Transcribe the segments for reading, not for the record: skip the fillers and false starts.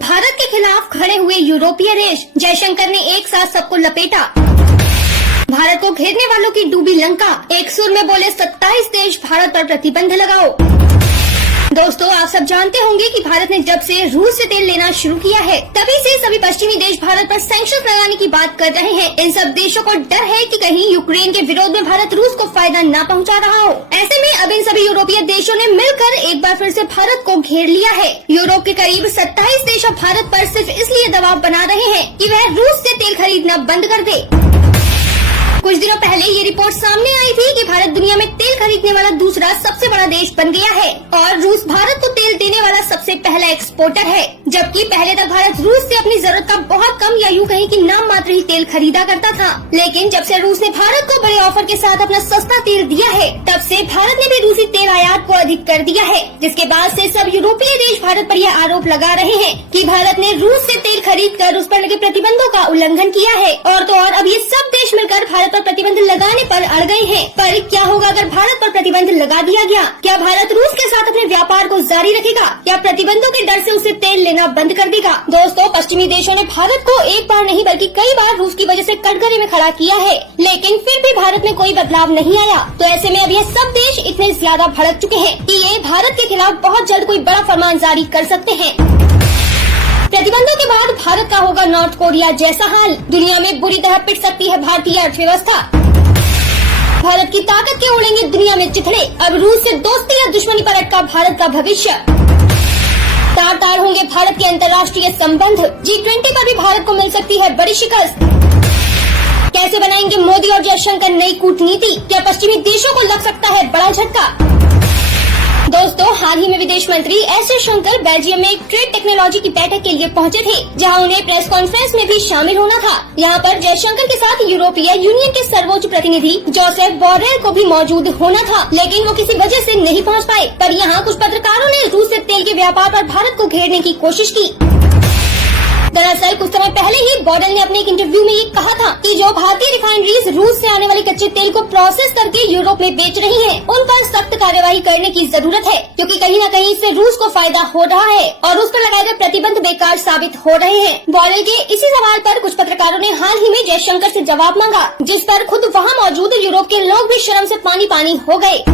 भारत के खिलाफ खड़े हुए यूरोपीय देश, जयशंकर ने एक साथ सबको लपेटा। भारत को घेरने वालों की डूबी लंका, एक सुर में बोले 27 देश भारत पर प्रतिबंध लगाओ। दोस्तों, आप सब जानते होंगे कि भारत ने जब से रूस से तेल लेना शुरू किया है, तभी से सभी पश्चिमी देश भारत पर सैंक्शन लगाने की बात कर रहे हैं। इन सब देशों को डर है कि कहीं यूक्रेन के विरोध में भारत रूस को फायदा न पहुंचा रहा हो। ऐसे में अब इन सभी यूरोपीय देशों ने मिलकर एक बार फिर से भारत को घेर लिया है। यूरोप के करीब 27 देश अब भारत पर सिर्फ इसलिए दबाव बना रहे हैं कि वह रूस से तेल खरीदना बंद कर दे। कुछ दिनों पहले ये रिपोर्ट सामने आई थी कि भारत दुनिया में तेल खरीदने वाला दूसरा सबसे बड़ा देश बन गया है और रूस भारत को तेल देने वाला सबसे पहला एक्सपोर्टर है। जबकि पहले तक भारत रूस से अपनी जरूरत का बहुत कम या यूं कहीं कि नाम मात्र ही तेल खरीदा करता था, लेकिन जब से रूस ने भारत को बड़े ऑफर के साथ अपना सस्ता तेल दिया है, तब से भारत ने भी रूसी तेल आयात को अधिक कर दिया है। जिसके बाद से सब यूरोपीय देश भारत पर यह आरोप लगा रहे हैं कि भारत ने रूस से तेल खरीद कर उस पर लगे प्रतिबंधों का उल्लंघन किया है। और तो और अब ये सब देश मिलकर भारत पर प्रतिबंध लगाने पर अड़ गए हैं। पर क्या होगा अगर भारत पर प्रतिबंध लगा दिया गया? क्या भारत रूस के साथ अपने व्यापार को जारी रखेगा या प्रतिबंधों के डर से उसे तेल लेना बंद कर देगा? दोस्तों, पश्चिमी देशों ने भारत को एक बार नहीं बल्कि कई बार रूस की वजह से कटघरे में खड़ा किया है, लेकिन फिर भी भारत में कोई बदलाव नहीं आया। तो ऐसे में अब ये सब देश इतने ज्यादा भड़क चुके हैं कि ये भारत के खिलाफ बहुत जल्द कोई बड़ा फरमान जारी कर सकते हैं। प्रतिबंधों के बाद भारत का होगा नॉर्थ कोरिया जैसा हाल। दुनिया में बुरी तरह पिट सकती है भारतीय अर्थव्यवस्था। भारत की ताकत के उड़ेंगे दुनिया में चिथड़े। अब रूस से दोस्ती या दुश्मनी पर अटका भारत का भविष्य। तार तार होंगे भारत के अंतर्राष्ट्रीय संबंध। G20 पर भी भारत को मिल सकती है बड़ी शिकस्त। कैसे बनाएंगे मोदी और जयशंकर नई कूटनीति? क्या पश्चिमी देशों को लग सकता है बड़ा झटका? दोस्तों, हाल ही में विदेश मंत्री एस जयशंकर बेल्जियम में एक ट्रेड टेक्नोलॉजी की बैठक के लिए पहुंचे थे, जहां उन्हें प्रेस कॉन्फ्रेंस में भी शामिल होना था। यहां पर जयशंकर के साथ यूरोपीय यूनियन के सर्वोच्च प्रतिनिधि जोसेफ बोरेल को भी मौजूद होना था, लेकिन वो किसी वजह से नहीं पहुंच पाए। पर यहां कुछ पत्रकारों ने रूस से तेल के व्यापार पर भारत को घेरने की कोशिश की। दरअसल कुछ समय पहले ही बोरेल ने अपने एक इंटरव्यू में ये कहा था कि जो भारतीय रिफाइनरीज रूस से आने वाले कच्चे तेल को प्रोसेस करके यूरोप में बेच रही हैं, उन पर सख्त कार्यवाही करने की जरूरत है, क्योंकि कहीं न कहीं इससे रूस को फायदा हो रहा है और उस पर लगाए गए प्रतिबंध बेकार साबित हो रहे हैं। बोरेल के इसी सवाल पर कुछ पत्रकारों ने हाल ही में जयशंकर से जवाब मांगा, जिस पर खुद वहाँ मौजूद यूरोप के लोग भी शर्म से पानी पानी हो गए।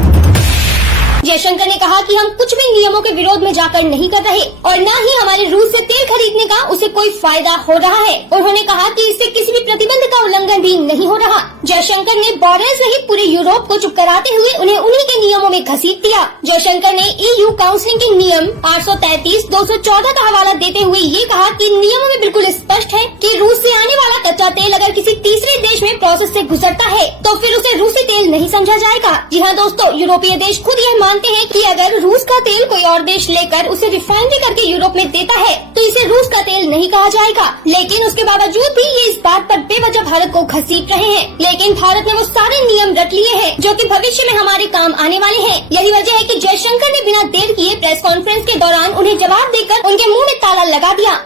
जयशंकर ने कहा कि हम कुछ भी नियमों के विरोध में जाकर नहीं कर रहे और न ही हमारे रूस से तेल खरीदने का उसे कोई फायदा हो रहा है। उन्होंने कहा कि इससे किसी भी प्रतिबंध का उल्लंघन भी नहीं हो रहा। जयशंकर ने बोरेल सहित पूरे यूरोप को चुप कराते हुए उन्हें उन्हीं के नियमों में घसीट दिया। जयशंकर ने EU काउंसिल के नियम 833/214 का हवाला देते हुए ये कहा कि नियमों में बिल्कुल स्पष्ट है कि रूस से आने वाला कच्चा तेल अगर किसी तीसरे देश में प्रोसेस से गुजरता है तो फिर उसे रूसी तेल नहीं समझा जाएगा। जी हाँ दोस्तों, यूरोपीय देश खुद यह मानते हैं कि अगर रूस का तेल कोई और देश लेकर उसे रिफाइनरी करके यूरोप में देता है तो इसे रूस का तेल नहीं कहा जाएगा। लेकिन उसके बावजूद भी ये इस बात पर बेवजह भारत को घसीट रहे हैं। लेकिन भारत ने वो सारे नियम रट लिए हैं जो कि भविष्य में हमारे काम आने वाले हैं। यही वजह है कि जयशंकर ने बिना देर किए प्रेस कॉन्फ्रेंस के दौरान उन्हें जवाब देकर उनके मुंह में ताला लगा दिया।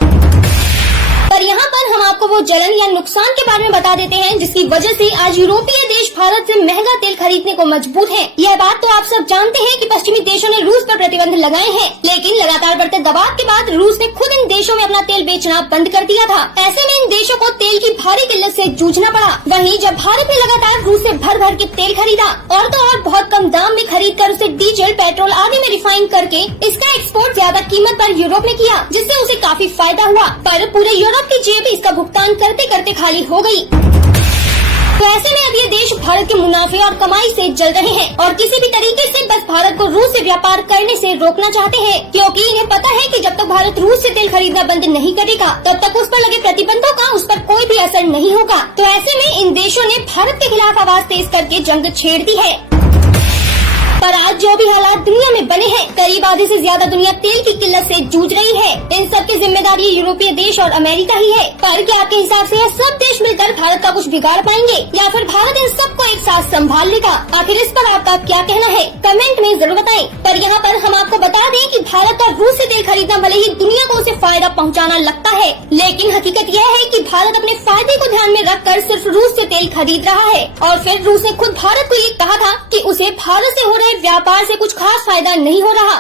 पर यहाँ पर हम आपको वो जलन या नुकसान के बारे में बता देते हैं जिसकी वजह से आज यूरोपीय देश भारत से महंगा तेल खरीदने को मजबूर हैं। यह बात तो आप सब जानते हैं कि पश्चिमी देशों ने रूस पर प्रतिबंध लगाए हैं, लेकिन लगातार बढ़ते दबाव के बाद रूस ने खुद इन देशों में अपना तेल बेचना बंद कर दिया था। ऐसे में इन देशों को तेल की भारी किल्लत से जूझना पड़ा। वहीं जब भारत ने लगातार रूस से भर भर के तेल खरीदा और तो और बहुत कम दाम में खरीद कर उसे डीजल, पेट्रोल आदि में रिफाइन करके इसका एक्सपोर्ट ज्यादा कीमत पर यूरोप में किया, जिससे उसे काफी फायदा हुआ। पर पूरे यूरोप की जेब इसका भुगतान करते करते खाली हो गई। तो ऐसे में अब ये देश भारत के मुनाफे और कमाई से जल रहे हैं और किसी भी तरीके से बस भारत को रूस से व्यापार करने से रोकना चाहते हैं, क्योंकि इन्हें पता है कि जब तक भारत रूस से तेल खरीदना बंद नहीं करेगा तब तक उस पर लगे प्रतिबंधों का उस पर कोई भी असर नहीं होगा। तो ऐसे में इन देशों ने भारत के खिलाफ आवाज तेज करके जंग छेड़ दी है। पर आज जो भी हालात दुनिया में बने हैं, करीब आधे से ज्यादा दुनिया तेल की किल्लत से जूझ रही है। इन सब की जिम्मेदारी यूरोपीय देश और अमेरिका ही है। पर क्या आपके हिसाब से यह सब देश मिलकर भारत का कुछ बिगाड़ पाएंगे या फिर भारत इन सबको एक साथ संभाल लेगा? आखिर इस पर आपका क्या कहना है? कमेंट में जरूर बताएं। पर यहाँ पर हम आपको बता दें कि भारत और रूस से तेल खरीदना भले ही दुनिया को उसे फायदा पहुँचाना लगता है, लेकिन हकीकत यह है कि भारत अपने फायदे को ध्यान में रखकर सिर्फ रूस से तेल खरीद रहा है। और फिर रूस ने खुद भारत को ये कहा था कि उसे भारत से हो रहे व्यापार से कुछ खास फायदा नहीं हो रहा।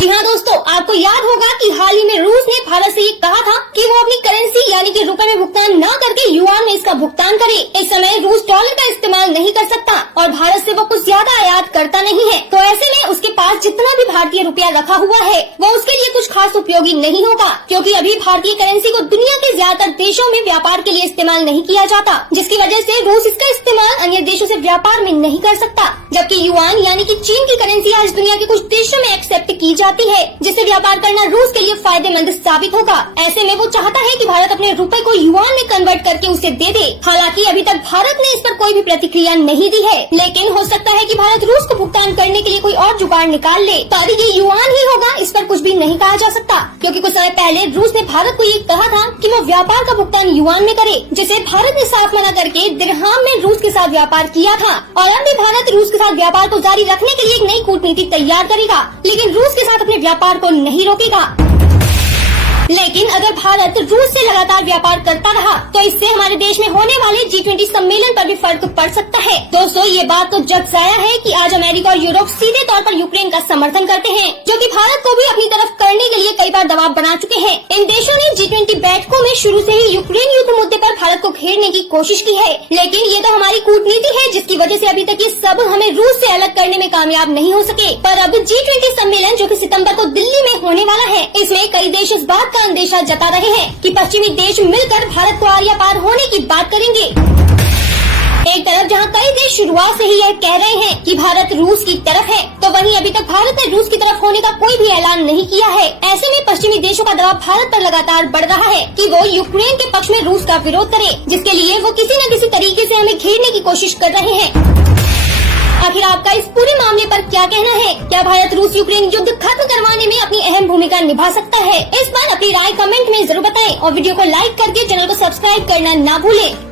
जी हाँ दोस्तों, आपको याद होगा कि हाल ही में रूस ने भारत से ये कहा था कि वो अपनी करेंसी यानी कि रुपए में भुगतान न करके युआन में इसका भुगतान करे। इस समय रूस डॉलर का इस्तेमाल नहीं कर सकता और भारत से वो कुछ ज्यादा आयात करता नहीं है, तो ऐसे में उसके पास जितना भी भारतीय रुपया रखा हुआ है वो उसके लिए कुछ खास उपयोगी नहीं होगा, क्योंकि अभी भारतीय करेंसी को दुनिया के ज्यादातर देशों में व्यापार के लिए इस्तेमाल नहीं किया जाता, जिसकी वजह से रूस इसका इस्तेमाल अन्य देशों से व्यापार में नहीं कर सकता। जबकि युआन यानी कि चीन की करेंसी आज दुनिया के कुछ देशों में एक्सेप्ट की जाती है, जिससे व्यापार करना रूस के लिए फायदेमंद साबित होगा। ऐसे में वो चाहता है कि भारत अपने रुपए को युआन में कन्वर्ट करके उसे दे दे। हालांकि अभी तक भारत ने इस पर कोई भी प्रतिक्रिया नहीं दी है, लेकिन हो सकता है कि भारत रूस को भुगतान करने के लिए कोई और जुगाड़ निकाल ले, पर ये युआन ही होगा, इस पर कुछ भी नहीं कहा जा सकता, क्योंकि कुछ समय पहले रूस ने भारत को ये कहा था कि वो व्यापार का भुगतान युआन में करे, जिसे भारत ने साफ मना करके दिरहाम में रूस के साथ व्यापार किया था। और अब भी भारत रूस के साथ व्यापार को जारी रखने के लिए एक नई कूटनीति तैयार करेगा, लेकिन रूस के साथ अपने व्यापार को नहीं रोकेगा। लेकिन अगर भारत रूस से लगातार व्यापार करता रहा तो इससे हमारे देश में होने वाले G20 सम्मेलन पर भी फर्क पड़ सकता है। दोस्तों, ये बात तो जग जाया है कि आज अमेरिका और यूरोप सीधे तौर पर यूक्रेन का समर्थन करते हैं, जो कि भारत को भी अपनी तरफ करने के लिए कई बार दबाव बना चुके हैं। इन देशों ने G20 बैठकों में शुरू से ही यूक्रेन युद्ध मुद्दे पर भारत को घेरने की कोशिश की है, लेकिन ये तो हमारी कूटनीति है, जिसकी वजह से अभी तक ये सब हमें रूस से अलग करने में कामयाब नहीं हो सके। पर अब G20 सम्मेलन जो कि सितंबर को दिल्ली में होने वाला है, इसमें कई देश इस बात का अंदेशा जता रहे हैं कि पश्चिमी देश मिलकर भारत को आरिया पार होने की बात करेंगे। एक तरफ जहां कई देश शुरुआत से ही यह कह रहे हैं कि भारत रूस की तरफ है, तो वहीं अभी तक भारत ने रूस की तरफ होने का कोई भी ऐलान नहीं किया है। ऐसे में पश्चिमी देशों का दबाव भारत पर लगातार बढ़ रहा है कि वो यूक्रेन के पक्ष में रूस का विरोध करे, जिसके लिए वो किसी न किसी तरीके से हमें घेरने की कोशिश कर रहे हैं। आखिर आपका इस पूरे मामले पर क्या कहना है? क्या भारत रूस यूक्रेन युद्ध खत्म करवाने में अपनी अहम भूमिका निभा सकता है? इस पर अपनी राय कमेंट में जरूर बताएं और वीडियो को लाइक करके चैनल को सब्सक्राइब करना ना भूलें।